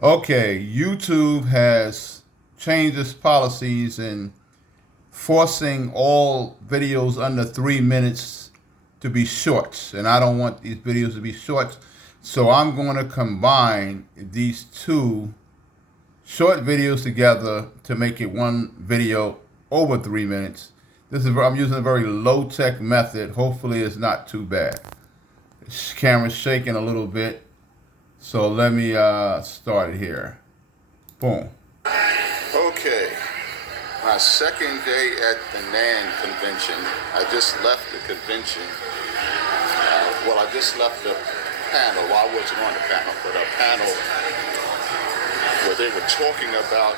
Okay, YouTube has changed its policies and forcing all videos under 3 minutes to be shorts, and I don't want these videos to be shorts, so I'm going to combine these two short videos together to make it one video over 3 minutes. I'm using a very low-tech method. Hopefully it's not too bad. This camera's shaking a little bit, so let me start it here. Boom. Okay, my second day at the NAN convention. I just left the convention. I just left the panel. Well, I wasn't on the panel, but a panel where they were talking about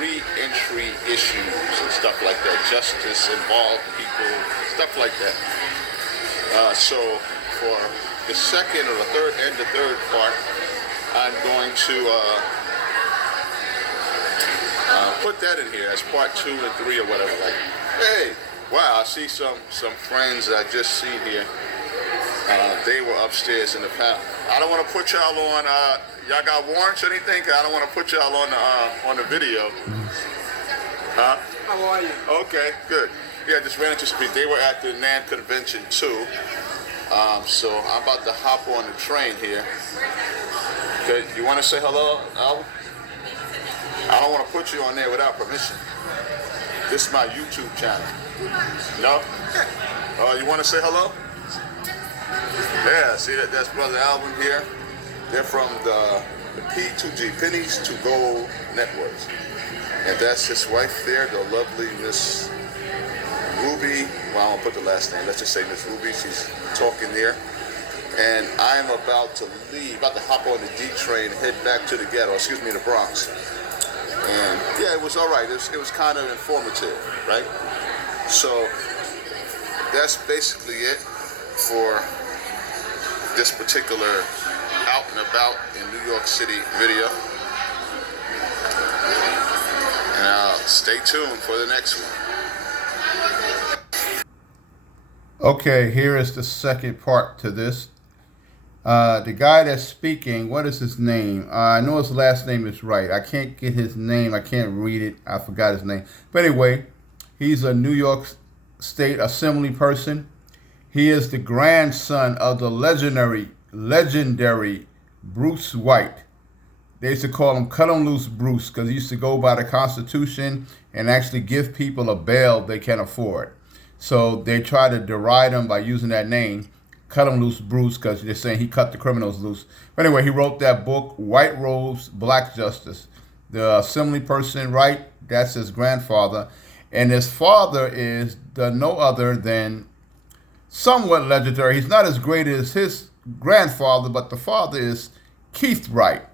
re-entry issues and stuff like that, justice involved people, stuff like that. So for the second or the third part, I'm going to put that in here as part 2 and 3 or whatever. Like, hey, wow, I see some friends I just see here. They were upstairs in the panel. I don't want to put y'all on. Y'all got warrants or anything? I don't want to put y'all on the video. Huh? How are you? Okay, good. Yeah, just ran into some people. They were at the NAN convention too. So I'm about to hop on the train here. Okay, you want to say hello, Al? I don't want to put you on there without permission. This is my YouTube channel. No? You want to say hello? Yeah, see that's Brother Alvin here. They're from the P2G, Pennies to Gold Networks. And that's his wife there, the lovely Miss Ruby. Well, I won't put the last name. Let's just say Miss Ruby. She's talking there. And I'm about to leave, about to hop on the D train, head back to the ghetto, the Bronx. And yeah, it was all right. It was kind of informative, right? So that's basically it for this particular out and about in New York City video. And stay tuned for the next one. Okay, here is the second part to this. The guy that's speaking, what is his name? I know his last name is right. I can't get his name. I can't read it. I forgot his name. But anyway, he's a New York State Assembly person. He is the grandson of the legendary Bruce White. They used to call him Cut 'em Loose Bruce because he used to go by the Constitution and actually give people a bail they can afford. So they try to deride him by using that name, Cut 'em Loose Bruce, because they're saying he cut the criminals loose. But anyway, he wrote that book, White Robes, Black Justice. The assembly person, right, that's his grandfather. And his father is no other than somewhat legendary. He's not as great as his grandfather, but the father is Keith Wright.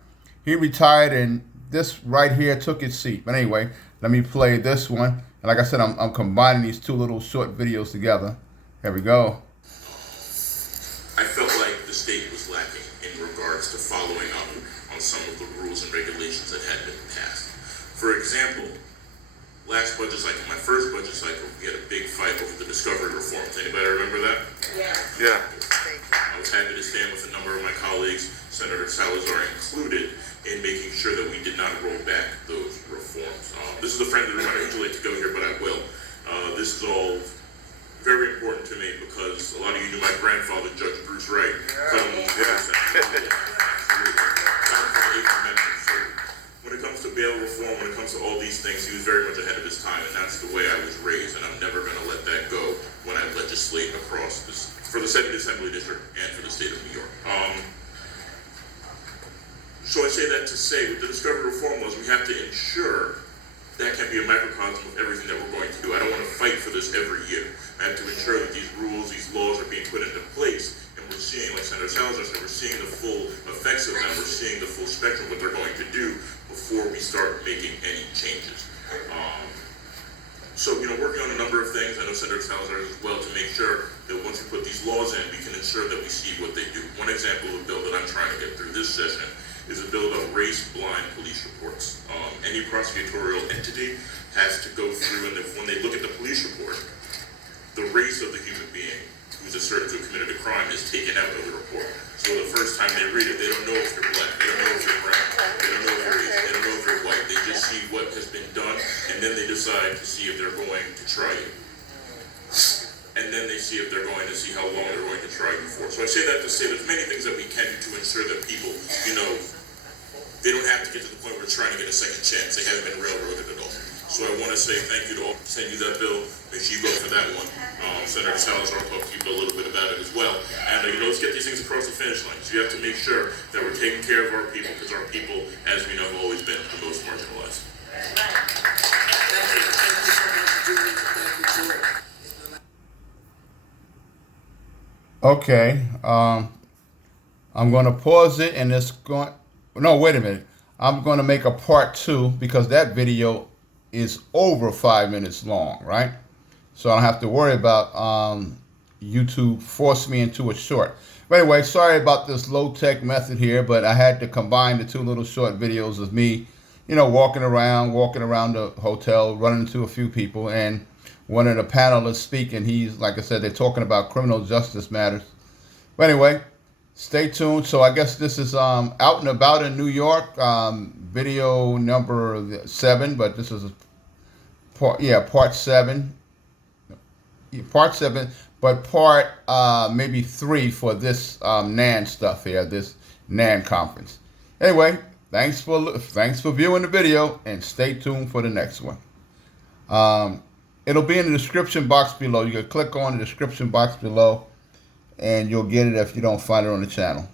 He retired, and this right here took his seat. But anyway, let me play this one. And like I said, I'm combining these two little short videos together. Here we go. I felt like the state was lacking in regards to following up on some of the rules and regulations that had been passed. For example, last budget cycle, my first budget cycle, we had a big fight over the discovery reforms. Anybody remember that? Yeah. I was happy to stand with a number of my colleagues, Senator Salazar included, in making sure that we did not roll back those reforms. This is a friendly room. I don't usually like to go here, but I will. This is all very important to me because a lot of you knew my grandfather, Judge Bruce Wright. When it comes to bail reform, when it comes to all these things, he was very much ahead of his time, and that's the way I was raised, and I'm never going to let that go when I legislate across this, for the 2nd Assembly District and for the state of New York. So I say that to say, with the discovery reform laws, we have to ensure that can be a microcosm of everything that we're going to do. I don't want to fight for this every year. I have to ensure that these rules, these laws are being put into place, and we're seeing, like Senator Salazar said, we're seeing the full effects of them, we're seeing the full spectrum of what they're going to do before we start making any changes. So, working on a number of things, I know Senator Salazar as well, to make sure that once we put these laws in, we can ensure that we see what they do. One example of a bill that I'm trying to get through this session is a bill about race-blind police reports. Any prosecutorial entity has to go through, and when they look at the police report, the race of the human being who's asserted to have committed a crime is taken out of the report. So the first time they read it, they don't know if you're black, they don't know if you're brown, they don't know if decide to see if they're going to try you. And then they see if they're going to see how long they're going to try you for. So I say that to say there's many things that we can do to ensure that people, they don't have to get to the point where they're trying to get a second chance. They haven't been railroaded at all. So I want to say thank you to all. Send you that bill. Make sure you vote for that one. Senator Salazar will talk to you a little bit about it as well. And let's get these things across the finish line. So you have to make sure that we're taking care of our people, because our people, as we know, have always been the most marginalized. Okay, I'm going to pause it, and it's going. No, wait a minute. I'm going to make a part 2 because that video is over 5 minutes long, right? So I don't have to worry about YouTube force me into a short. But anyway, sorry about this low-tech method here, but I had to combine the 2 little short videos of me, walking around the hotel, running into a few people, and one of the panelists speaking. He's, like I said, they're talking about criminal justice matters. But anyway, stay tuned. So I guess this is out and about in New York, video number 7, but this is part 7. Part 7, but part maybe 3 for this NAN stuff here, this NAN conference. Anyway, thanks for viewing the video, and stay tuned for the next one. It'll be in the description box below. You can click on the description box below, and you'll get it if you don't find it on the channel.